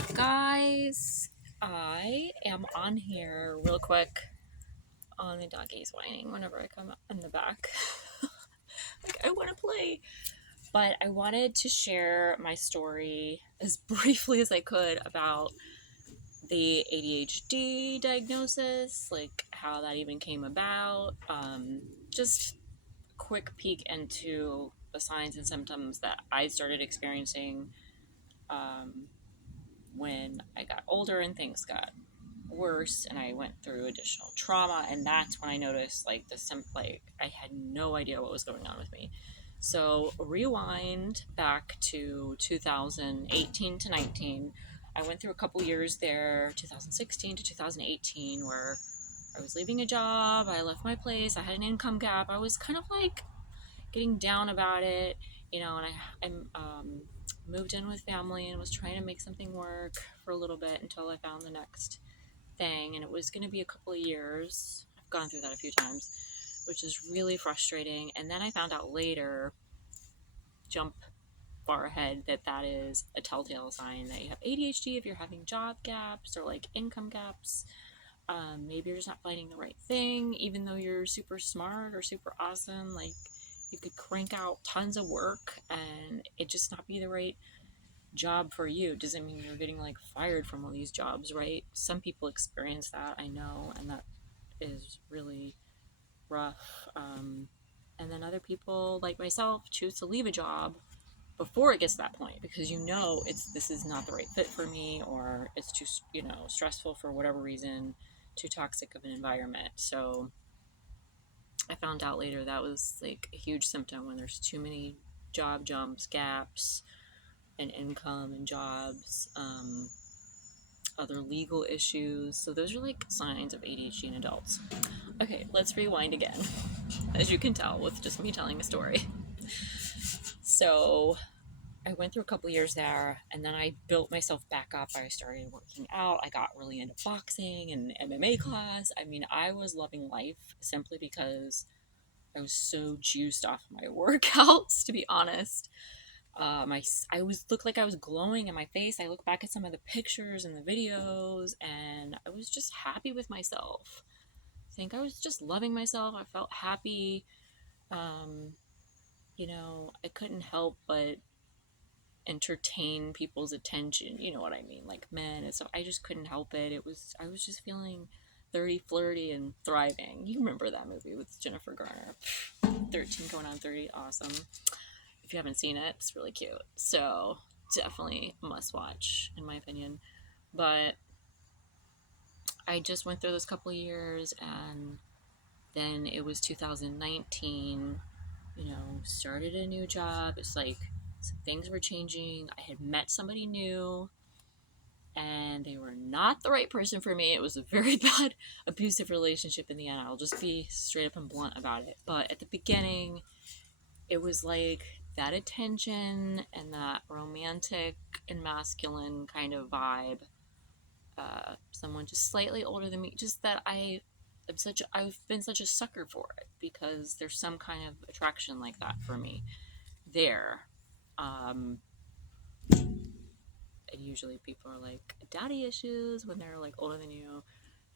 up, guys? I am on here real quick. On the doggy's whining whenever I come in the back. Like, I want to play. But I wanted to share my story as briefly as I could about the ADHD diagnosis, like how that even came about. Just a quick peek into the signs and symptoms that I started experiencing um, when I got older and things got worse and I went through additional trauma, and that's when I noticed like I had no idea what was going on with me. So rewind back to 2018 to 19. I went through a couple years there, 2016 to 2018, where I was leaving a job, I left my place, I had an income gap, I was kind of like getting down about it, and I moved in with family and was trying to make something work for a little bit until I found the next thing, and it was going to be a couple of years. I've gone through that a few times, which is really frustrating. And then I found out later, jump far ahead, that is a telltale sign that you have ADHD if you're having job gaps or like income gaps. Maybe you're just not finding the right thing, even though you're super smart or super awesome. Like, you could crank out tons of work and it just not be the right job for you. Doesn't mean you're getting like fired from all these jobs, right? Some people experience that, I know, and that is really rough. And then other people, like myself, choose to leave a job before it gets to that point because this is not the right fit for me, or it's too stressful for whatever reason, too toxic of an environment. So I found out later that was like a huge symptom when there's too many job jumps, gaps, and income and jobs, other legal issues. So those are like signs of ADHD in adults. Okay, let's rewind again, as you can tell with just me telling a story. So I went through a couple years there, and then I built myself back up. I started working out. I got really into boxing and MMA class. I mean, I was loving life simply because I was so juiced off my workouts, to be honest. I was looked like I was glowing in my face. I look back at some of the pictures and the videos, and I was just happy with myself. I think I was just loving myself. I felt happy. Um, I couldn't help but entertain people's attention. You know what I mean, like men. And so I just couldn't help it. I was just feeling 30, flirty, and thriving. You remember that movie with Jennifer Garner? 13 going on 30, awesome. If you haven't seen it, it's really cute. So definitely must watch, in my opinion. But I just went through those couple of years, and then it was 2019. Started a new job. It's like some things were changing. I had met somebody new, and they were not the right person for me. It was a very bad abusive relationship in the end. I'll just be straight up and blunt about it. But at the beginning, it was like that attention and that romantic and masculine kind of vibe. Someone just slightly older than me, just that I've been such a sucker for it because there's some kind of attraction like that for me there. Um, and usually people are like, daddy issues when they're like older than you.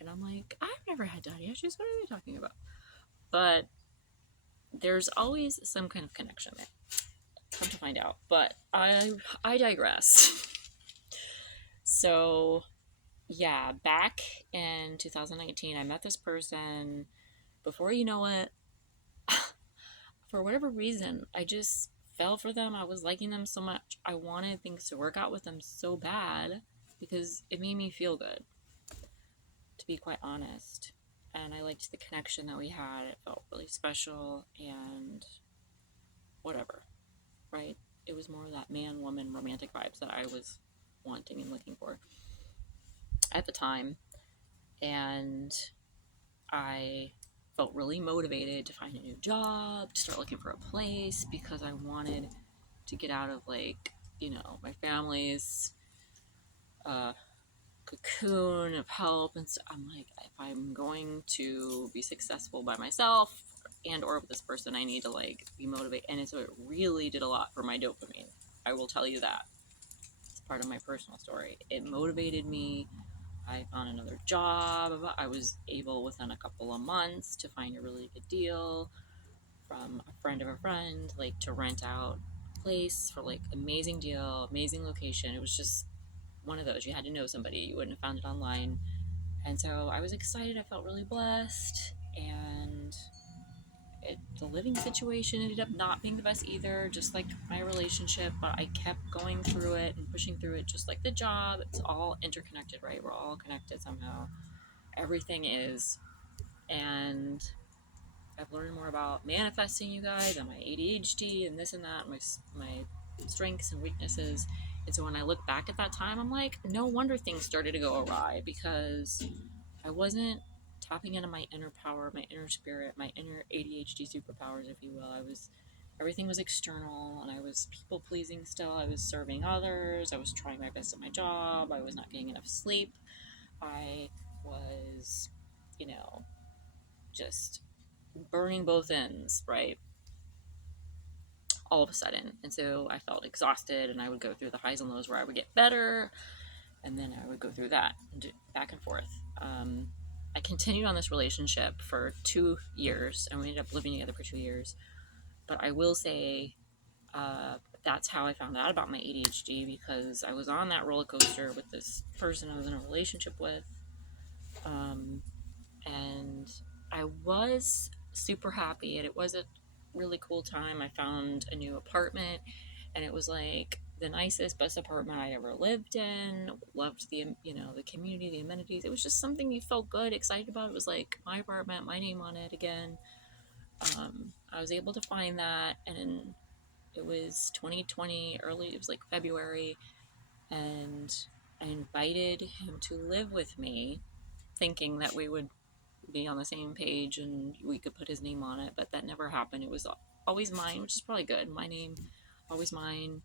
And I'm like, I've never had daddy issues. What are you talking about? But there's always some kind of connection there. Come to find out. But I digress. So yeah, back in 2019, I met this person. Before you know it, for whatever reason, I just fell for them. I was liking them so much. I wanted things to work out with them so bad because it made me feel good, to be quite honest. And I liked the connection that we had. It felt really special and whatever, right? It was more of that man-woman romantic vibes that I was wanting and looking for at the time. And I felt really motivated to find a new job, to start looking for a place, because I wanted to get out of my family's cocoon of help. And so I'm like, if I'm going to be successful by myself and or with this person, I need to be motivated. And so it really did a lot for my dopamine. I will tell you that. part of my personal story. It motivated me. I found another job. I was able within a couple of months to find a really good deal from a friend of a friend, like to rent out a place for like amazing deal, amazing location. It was just one of those. You had to know somebody. You wouldn't have found it online. And so I was excited. I felt really blessed. And the living situation ended up not being the best either, just like my relationship. But I kept going through it and pushing through it, just like the job. It's all interconnected, right? We're all connected somehow. Everything is. And I've learned more about manifesting, you guys, and my ADHD and this and that, my strengths and weaknesses. And so when I look back at that time, I'm like, no wonder things started to go awry, because I wasn't tapping into my inner power, my inner spirit, my inner ADHD superpowers, if you will. Everything was external, and I was people pleasing still. I was serving others. I was trying my best at my job. I was not getting enough sleep. I was, you know, just burning both ends, right? All of a sudden. And so I felt exhausted, and I would go through the highs and lows where I would get better, and then I would go through that and back and forth. I continued on this relationship for 2 years, and we ended up living together for 2 years. But I will say, that's how I found out about my ADHD, because I was on that roller coaster with this person I was in a relationship with. And I was super happy, and it was a really cool time. I found a new apartment, and it was like the nicest, best apartment I ever lived in. Loved the community, the amenities. It was just something you felt good, excited about. It was like my apartment, my name on it again. I was able to find that, and it was 2020, early, it was like February, and I invited him to live with me, thinking that we would be on the same page and we could put his name on it, but that never happened. It was always mine, which is probably good. My name, always mine.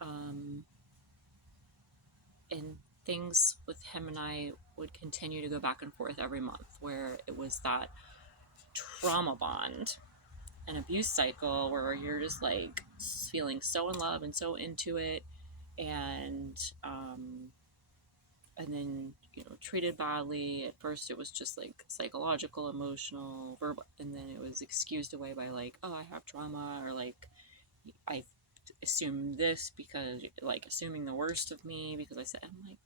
Um, and things with him and I would continue to go back and forth every month, where it was that trauma bond, an abuse cycle where you're just like feeling so in love and so into it, and and then treated badly. At first it was just like psychological, emotional, verbal, and then it was excused away by like, oh, I have trauma, or like I assume this, because like assuming the worst of me because I said, I'm like,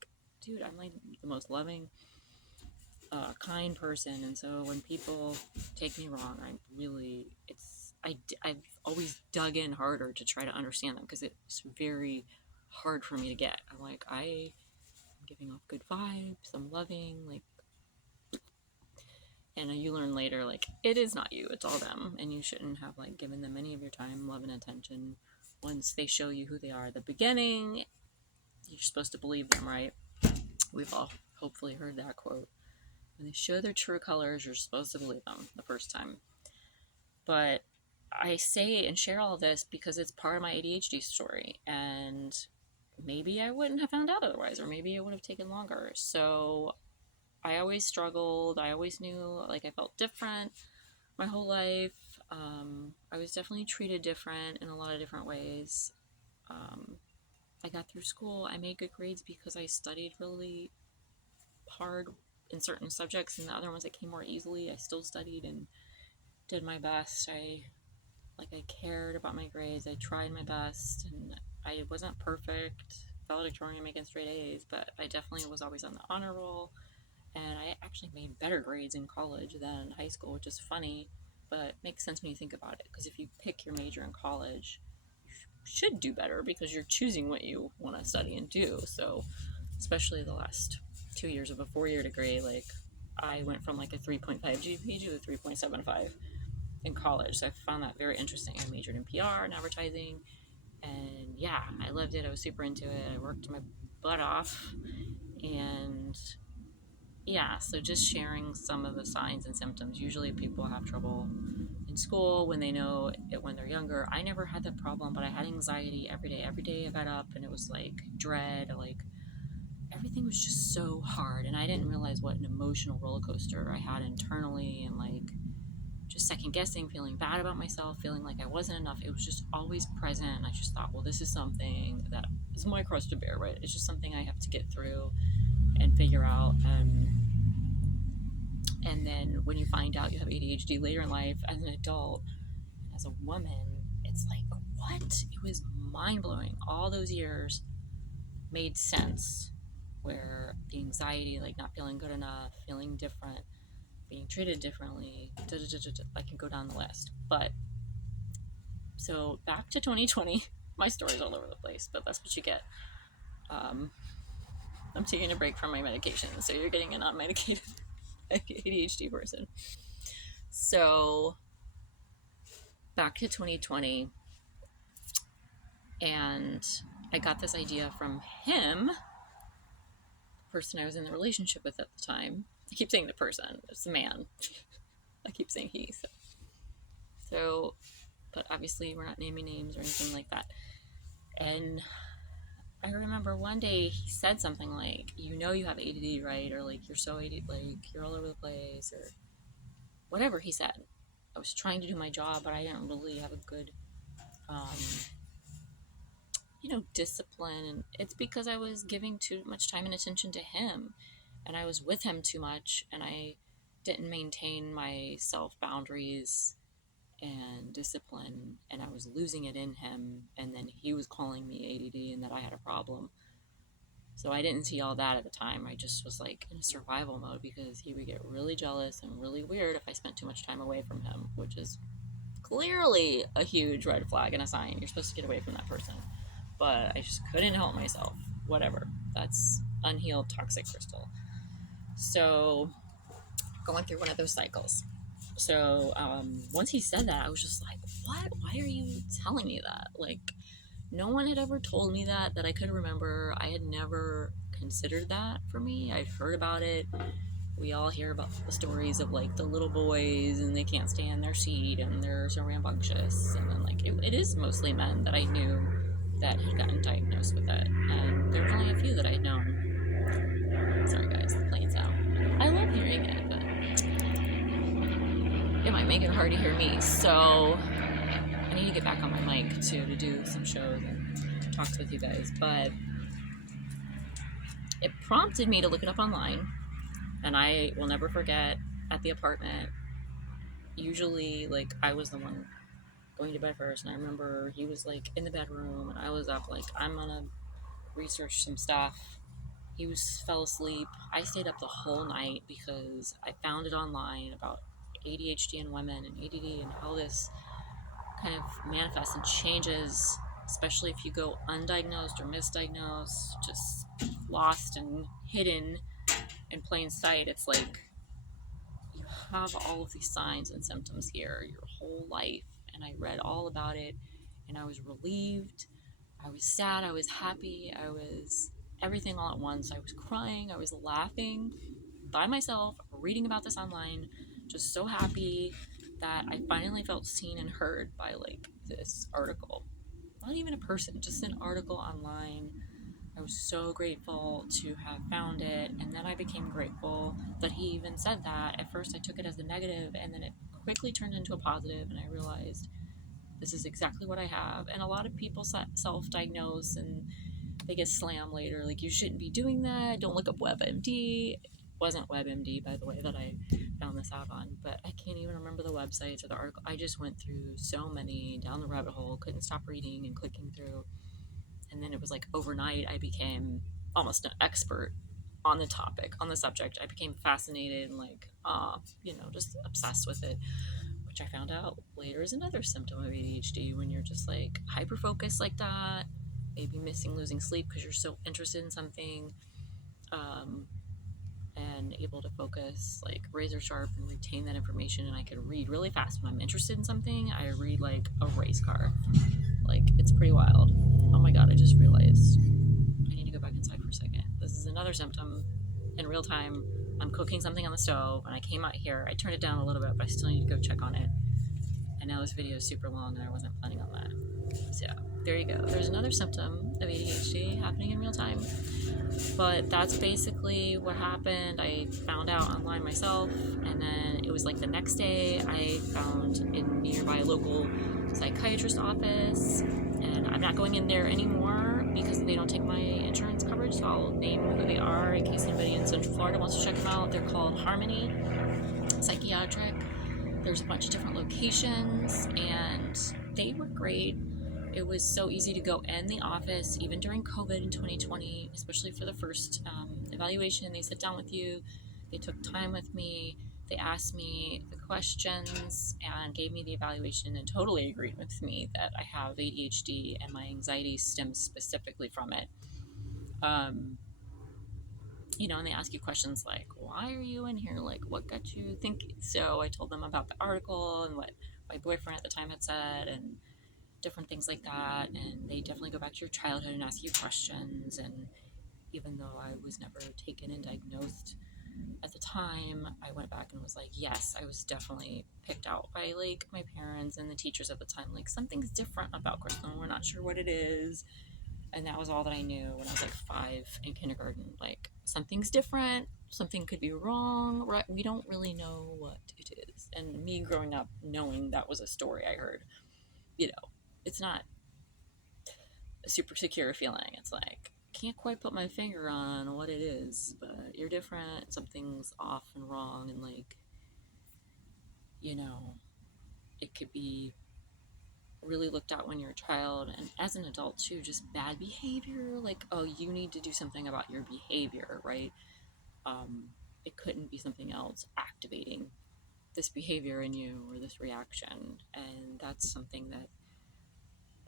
dude, I'm like the most loving, kind person. And so when people take me wrong, I've always dug in harder to try to understand them, because it's very hard for me to get. I'm like, I'm giving off good vibes, I'm loving, like, and you learn later, like, it is not you, it's all them, and you shouldn't have like given them any of your time, love, and attention. Once they show you who they are at the beginning, you're supposed to believe them, right? We've all hopefully heard that quote. When they show their true colors, you're supposed to believe them the first time. But I say and share all this because it's part of my ADHD story, and maybe I wouldn't have found out otherwise, or maybe it would have taken longer. So I always struggled. I always knew like I felt different my whole life. I was definitely treated different in a lot of different ways. I got through school. I made good grades because I studied really hard in certain subjects, and the other ones that came more easily, I still studied and did my best. I cared about my grades. I tried my best, and I wasn't perfect valedictorian making straight A's, but I definitely was always on the honor roll. And I actually made better grades in college than high school, which is funny, but makes sense when you think about it. Because if you pick your major in college, you should do better because you're choosing what you want to study and do. So, especially the last 2 years of a 4-year degree, like I went from like a 3.5 GPA to a 3.75 in college. So I found that very interesting. I majored in PR and advertising, and yeah, I loved it. I was super into it. I worked my butt off, and yeah, so just sharing some of the signs and symptoms. Usually people have trouble in school when they know it when they're younger. I never had that problem, but I had anxiety every day. Every day I got up and it was like dread, like everything was just so hard. And I didn't realize what an emotional roller coaster I had internally, and like just second guessing, feeling bad about myself, feeling like I wasn't enough. It was just always present. And I just thought, well, this is something that it's my cross to bear, right? It's just something I have to get through and figure out. And then when you find out you have ADHD later in life as an adult, as a woman, it's like, what? It was mind blowing. All those years made sense, where the anxiety, like not feeling good enough, feeling different, being treated differently, I can go down the list. But so back to 2020, my story's all over the place, but that's what you get. I'm taking a break from my medication, so you're getting an unmedicated ADHD person. So back to 2020, and I got this idea from him, the person I was in the relationship with at the time. I keep saying the person, it's a man. I keep saying he. So, but obviously we're not naming names or anything like that. And I remember one day he said something like, you know, you have ADD, right? Or like, you're so ADD, like you're all over the place, or whatever he said. I was trying to do my job, but I didn't really have a good, discipline. And it's because I was giving too much time and attention to him, and I was with him too much, and I didn't maintain my self boundaries and discipline, and I was losing it in him, and then he was calling me ADD and that I had a problem. So I didn't see all that at the time. I just was like in survival mode, because he would get really jealous and really weird if I spent too much time away from him, which is clearly a huge red flag and a sign you're supposed to get away from that person. But I just couldn't help myself. Whatever. That's unhealed toxic crystal. So going through one of those cycles. So once he said that, I was just like, what? Why are you telling me that? Like, no one had ever told me that I could remember. I had never considered that for me. I'd heard about it. We all hear about the stories of like the little boys and they can't stay in their seat and they're so rambunctious. And then like it is mostly men that I knew that had gotten diagnosed with it. And there was only a few that I had known. Sorry guys, the plane sound. I love hearing it, but it might make it hard to hear me. So I need to get back on my mic too, to do some shows and talks with you guys. But it prompted me to look it up online. And I will never forget, at the apartment, usually like I was the one going to bed first, and I remember he was like in the bedroom and I was up like, I'm gonna research some stuff. He fell asleep. I stayed up the whole night because I found it online about ADHD in women and ADD and how this kind of manifests and changes, especially if you go undiagnosed or misdiagnosed, just lost and hidden in plain sight. It's like you have all of these signs and symptoms here your whole life. And I read all about it, and I was relieved, I was sad, I was happy, I was everything all at once. I was crying, I was laughing by myself, reading about this online, just so happy that I finally felt seen and heard by like this article. Not even a person, just an article online. I was so grateful to have found it, and then I became grateful that he even said that. At first I took it as a negative, and then it quickly turned into a positive, and I realized this is exactly what I have. And a lot of people self-diagnose and they get slammed later, like, you shouldn't be doing that, don't look up WebMD. It wasn't WebMD, by the way, that I found this out on, but I can't even remember the websites or the article. I just went through so many down the rabbit hole, couldn't stop reading and clicking through. And then it was like overnight I became almost an expert on the topic, on the subject. I became fascinated and like, just obsessed with it, which I found out later is another symptom of ADHD, when you're just like hyper focused like that, maybe losing sleep because you're so interested in something, and able to focus like razor sharp and retain that information. And I could read really fast when I'm interested in something. I read like a race car. Like, it's pretty wild. Oh my god, I just realized I need to go back inside for a second. This is another symptom in real time. I'm cooking something on the stove and I came out here. I turned it down a little bit, but I still need to go check on it. I know this video is super long and I wasn't planning on that. So there you go. There's another symptom of ADHD happening in real time. But that's basically what happened. I found out online myself, and then it was like the next day I found in nearby local psychiatrist office, and I'm not going in there anymore because they don't take my insurance coverage, so I'll name who they are in case anybody in Central Florida wants to check them out. They're called Harmony Psychiatric. There's a bunch of different locations, and they were great. It was so easy to go in the office, even during COVID in 2020, especially for the first evaluation. They sit down with you, they took time with me, they asked me the questions and gave me the evaluation and totally agreed with me that I have ADHD and my anxiety stems specifically from it. And they ask you questions like, why are you in here? Like, what got you thinking? So I told them about the article and what my boyfriend at the time had said and different things like that. And they definitely go back to your childhood and ask you questions. And even though I was never taken and diagnosed at the time, I went back and was like, yes, I was definitely picked out by like my parents and the teachers at the time. Like, something's different about Crystal. We're not sure what it is. And that was all that I knew when I was like 5 in kindergarten. Like, something's different, something could be wrong, right? We don't really know what it is. And me growing up knowing that was a story I heard, it's not a super secure feeling. It's like, can't quite put my finger on what it is, but you're different, something's off and wrong, and like, it could be really looked at when you're a child and as an adult too, just bad behavior, like, oh, you need to do something about your behavior, right? It couldn't be something else activating this behavior in you or this reaction. And that's something that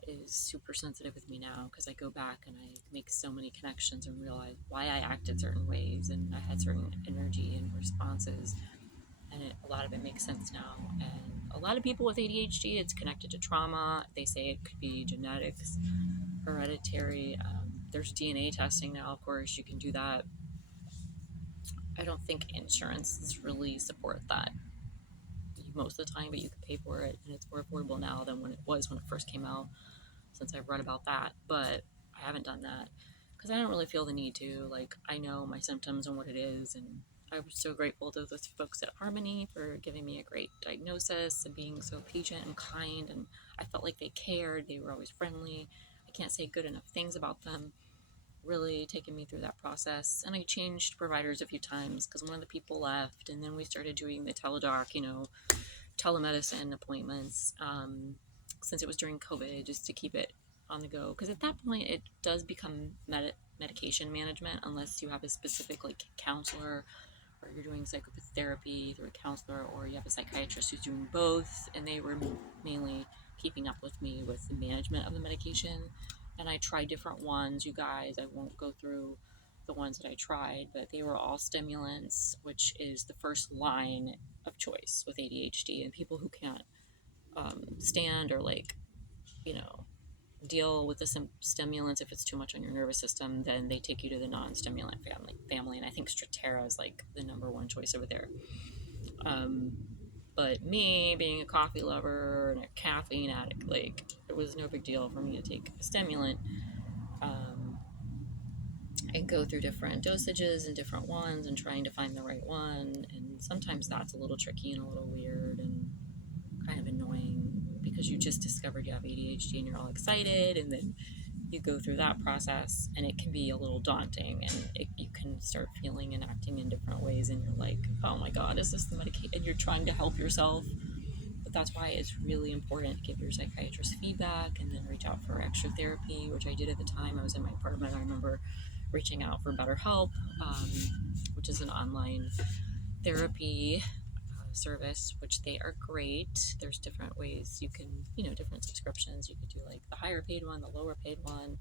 is super sensitive with me now, because I go back and I make so many connections and realize why I acted certain ways and I had certain energy and responses, and a lot of it makes sense now. And a lot of people with ADHD, it's connected to trauma. They say it could be genetics, hereditary. There's DNA testing now, of course, you can do that. I don't think insurances really support that most of the time, but you can pay for it, and it's more affordable now than when it was when it first came out, since I've read about that. But I haven't done that because I don't really feel the need to. Like, I know my symptoms and what it is, and I was so grateful to those folks at Harmony for giving me a great diagnosis and being so patient and kind, and I felt like they cared. They were always friendly. I can't say good enough things about them, really taking me through that process. And I changed providers a few times because one of the people left, and then we started doing the teledoc, telemedicine appointments, since it was during COVID, just to keep it on the go. Because at that point, it does become medication management unless you have a specific like counselor, or you're doing psychotherapy through a counselor, or you have a psychiatrist who's doing both. And they were mainly keeping up with me with the management of the medication. And I tried different ones, you guys. I won't go through the ones that I tried, but they were all stimulants, which is the first line of choice with ADHD. And people who can't stand or deal with the stimulants, if it's too much on your nervous system, then they take you to the non-stimulant family. And I think Strattera is like the number one choice over there. But me being a coffee lover and a caffeine addict, like, it was no big deal for me to take a stimulant. And go through different dosages and different ones and trying to find the right one. And sometimes that's a little tricky and a little weird and kind of annoying, because you just discovered you have ADHD and you're all excited, and then you go through that process and it can be a little daunting, and you can start feeling and acting in different ways, and you're like, oh my god, is this the medication? And you're trying to help yourself. But that's why it's really important to give your psychiatrist feedback and then reach out for extra therapy, which I did at the time. I was in my apartment. I remember reaching out for BetterHelp, which is an online therapy service, which they are great. There's different ways you can, different subscriptions. You could do like the higher paid one, the lower paid one.